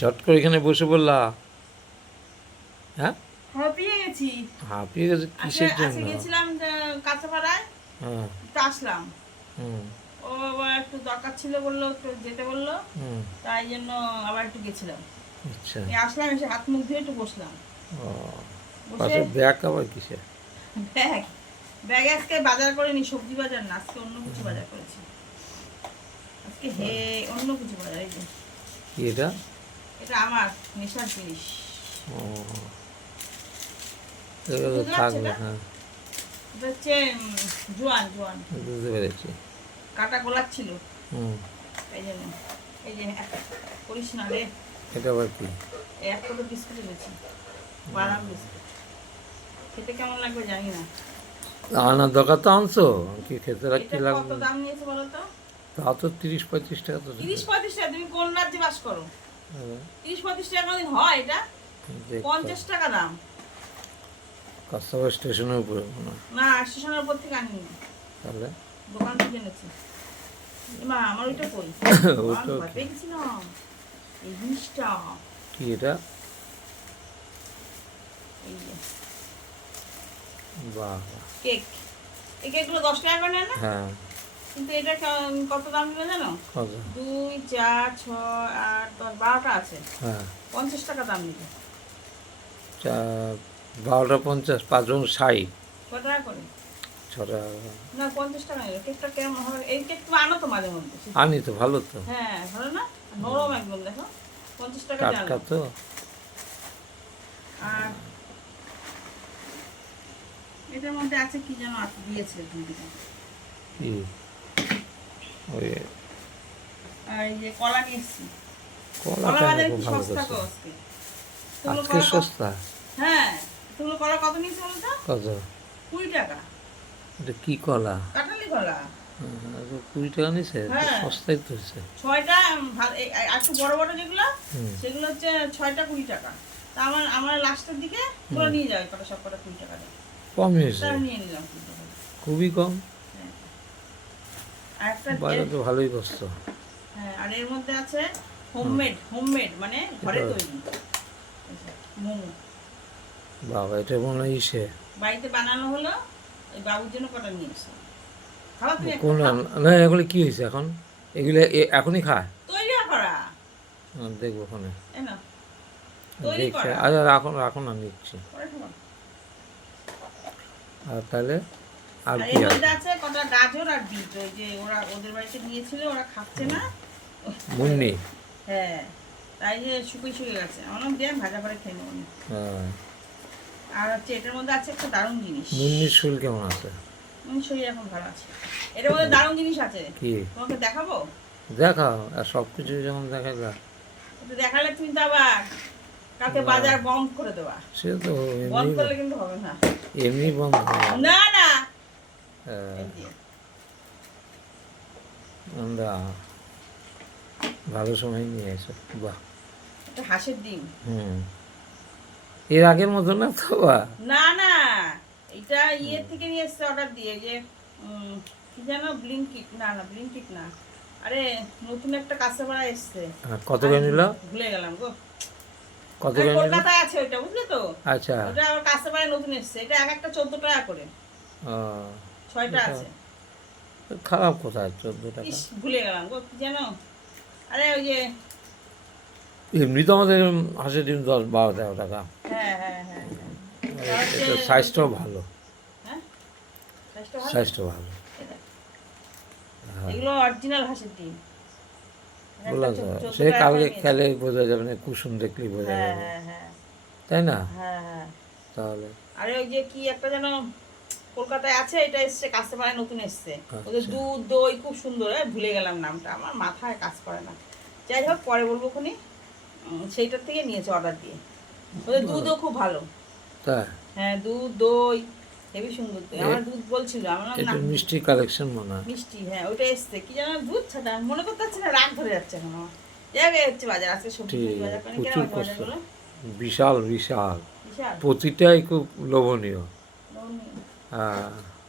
চট করে এখানে বসে বললা। হ্যাঁ? হাঁপিয়ে গেছি হাঁপিয়ে গেছে আজকে কিসের আজকে জন্য? গেছিলাম কাঁচাপাড়ায়। হ্যাঁ আসলাম। হুম। ও আবার একটু দরকার ছিল বলল একটু যেতে বলল। তাই জন্য আবার একটু গেছিলাম। আচ্ছা। আসলাম এসে হাত মুখ ধুয়ে একটু বসলাম। ও পাশে ব্যাগ আবার কিসের? ব্যাগ। ব্যাগে আজকে বাজার করিনি সবজি বাজার না আজকে অন্য কিছু বাজার করেছি। আজকে হে অন্য কিছু বাজার এই এটা? এটা আমার নেশার জিনিস। ও। এগুলো থাকবে হ্যাঁ। এটা হচ্ছে জোয়ান জোয়ান। বুঝতে পেরেছি। কাটা গোলাপ ছিল। হুম। এই জন্য এই যে করিস না রে এটা আবার কি? এই একটা তো বিস্কুট এনেছি বাদাম বিস্কুট। খেতে কেমন লাগবে জানি না। আনার দরকার তো আনছো? কি খেতে কি এটা কত লাগবে? দাম নিয়েছে বলো তো? তা তো তিরিশ পঁয়ত্রিশ টাকা তো তিরিশ পঁয়ত্রিশ টাকা তুমি কোন রাজ্যে বাস করো? হ্যাঁ, তিরিশ পঁয়ত্রিশ টাকা কোনদিন হয় এটা? পঞ্চাশ টাকা দাম। কাস্তাবার স্টেশনের উপরে না স্টেশনের উপর থেকে আনিনি তাহলে? দোকান থেকে এনেছি। মা আমার ওইটা কই? ওইটা আমি ভয় পেয়ে গেছিলাম। এই জিনিসটা। কি এটা? বাহ। কেক। এই কেকগুলো দশ টাকা করে না? হ্যাঁ। কিন্তু এটা কত দাম দিবে জানো? দুই চার ছয় আট দশ বারোটা আছে। হ্যাঁ। পঞ্চাশ টাকা দাম নিবে। বারোটা পঞ্চাশ পাঁচজন ষাট। ছ টাকা করে। না পঞ্চাশ টাকা নেবে। কেকটা কেমন হবে? এই কেক তুমি আনো তো মাঝে মধ্যে। আনি তো ভালো তো। হ্যাঁ ভালো না? নরম একদম দেখো। পঞ্চাশ টাকা টাটকা তো। আর এটার মধ্যে আছে কি যেন আছে দিয়েছে কি? ওই আর এই যে কলা নিয়ে এসছি কলা বাজারে কি সস্তা কো আজকে। সস্তা? হ্যাঁ তুলো কলা কত নিয়েছে বলো তো? কত? কুড়ি টাকা। এটা কি কলা? কাটালি কলা। হ্যাঁ, কুড়ি টাকা নিছে হ্যাঁ। তো হচ্ছে ছয়টা এই- একটু বড় বড় যেগুলো সেগুলো হচ্ছে ছয়টা কুড়ি টাকা। তা আমার আমার লাস্টের দিকে নিয়ে যাবে কটা সব কটা কুড়ি টাকা কমই নিয়ে নিলাম। খুবই কম। বাজার তো ভালোই বসত। হ্যাঁ আর এর মধ্যে আছে হোমমেড হোমমেড মানে ঘরে তৈরি। মোমো। বাবা এটা মনে হয় ইসে। বাড়িতে বানানো হলো ওই বাবুর জন্য কটা নিয়ে এসো। কোন না এগুলো কি হয়েছে এখন? এগুলো এখনই খায়? তৈরি করা। দেখব ওখানে। দেখছে। আচ্ছা রাখুন রাখুন আমি দিচ্ছি। আর তাহলে? আর আর কি আছে কটা গাজর আর বিট ওই যে ওরা ওদের বাড়িতে নিয়েছিল ওরা খাচ্ছে না। মুন্নি? হ্যাঁ তাই যে শুকিয়ে শুকিয়ে গেছে। আমার দিয়ে ভাজা করে খেয়ে নেব হ্যাঁ। আর হচ্ছে এটার মধ্যে আছে একটা দারুণ জিনিস। মুন্নির শরীর কেমন আছে? উম, শরীর এখন ভালো আছে। এটার মধ্যে দারুণ জিনিস আছে। কি? তোমাকে দেখাবো? দেখাও আর সব কিছু যেমন দেখাবে দেখালে তুমি তো আবার কালকে বাজার বন্ধ করে দেবা। সে তো বন্ধ করলে কিন্তু হবে না। এমনি বন্ধ। না না আমরা ভালো সময় নিয়ে এসো বাহ। এটা হাঁসের ডিম। হুম। এর আগের মতো না তো বা? না না এটা ইয়ে থেকে নিয়ে এসছে অর্ডার দিয়ে যে কি ব্লিঙ্কিট না না ব্লিঙ্কিট না। আরে নতুন একটা কাঁচাপাড়া এসছে। কত করে নিল? ভুলে গেলাম গো। কত করে নিল? কলকাতায় আছে ওইটা বুঝলে তো? আচ্ছা। ওটা কাঁচাপাড়ায় নতুন এসছে এটা এক একটা চোদ্দ টাকা করে। ও, ছয়টা আচ্ছা। আছে। খারাপ কোথায়? চোদ্দ টাকা। ভুলে গেলাম গো যেন? আরে ওই যে এমনি তো আমাদের হাঁসের ডিম দশ বারো তেরো টাকা। হ্যাঁ হ্যাঁ হ্যাঁ হ্যাঁ। সাইজটাও ভালো। সাইজটা ভালো? এগুলো অরিজিনাল হাঁসের ডিম। বললাম সে কালকে খেলে বোঝা যাবে না কুসুম দেখলেই বোঝা যাবে। হ্যাঁ হ্যাঁ। তাই না? তাহলে। আরে ওই যে কি একটা যেন কলকাতায় আছে এটা এসছে কাস্টমারে নতুন এসছে। আচ্ছা। ওদের দুধ দই খুব সুন্দর এ, ভুলে গেলাম নামটা আমার মাথায় কাজ করে না। যাই হোক পরে বলব খুনি সেইটার থেকে নিয়েছে অর্ডার দিয়ে। ওদের দুধও খুব ভালো। হ্যাঁ দুধ দই হেবি সুন্দর। আমার দুধ বলছিল আমার না মিষ্টি কালেকশন মনে হয়। মিষ্টি হ্যাঁ ওইটা এসছে। কি যেন দুধ আমি মনে করতে পারছি না রাগ ধরে যাচ্ছে এখন। আমার যাবে হচ্ছে বাজার আজকে সবজি বাজার কেন প্রচুর বাজার কষ্ট। গুলো বিশাল বিশাল। বিশাল। প্রতিটাই খুব লোভনীয়। লোভনীয়। হ্যাঁ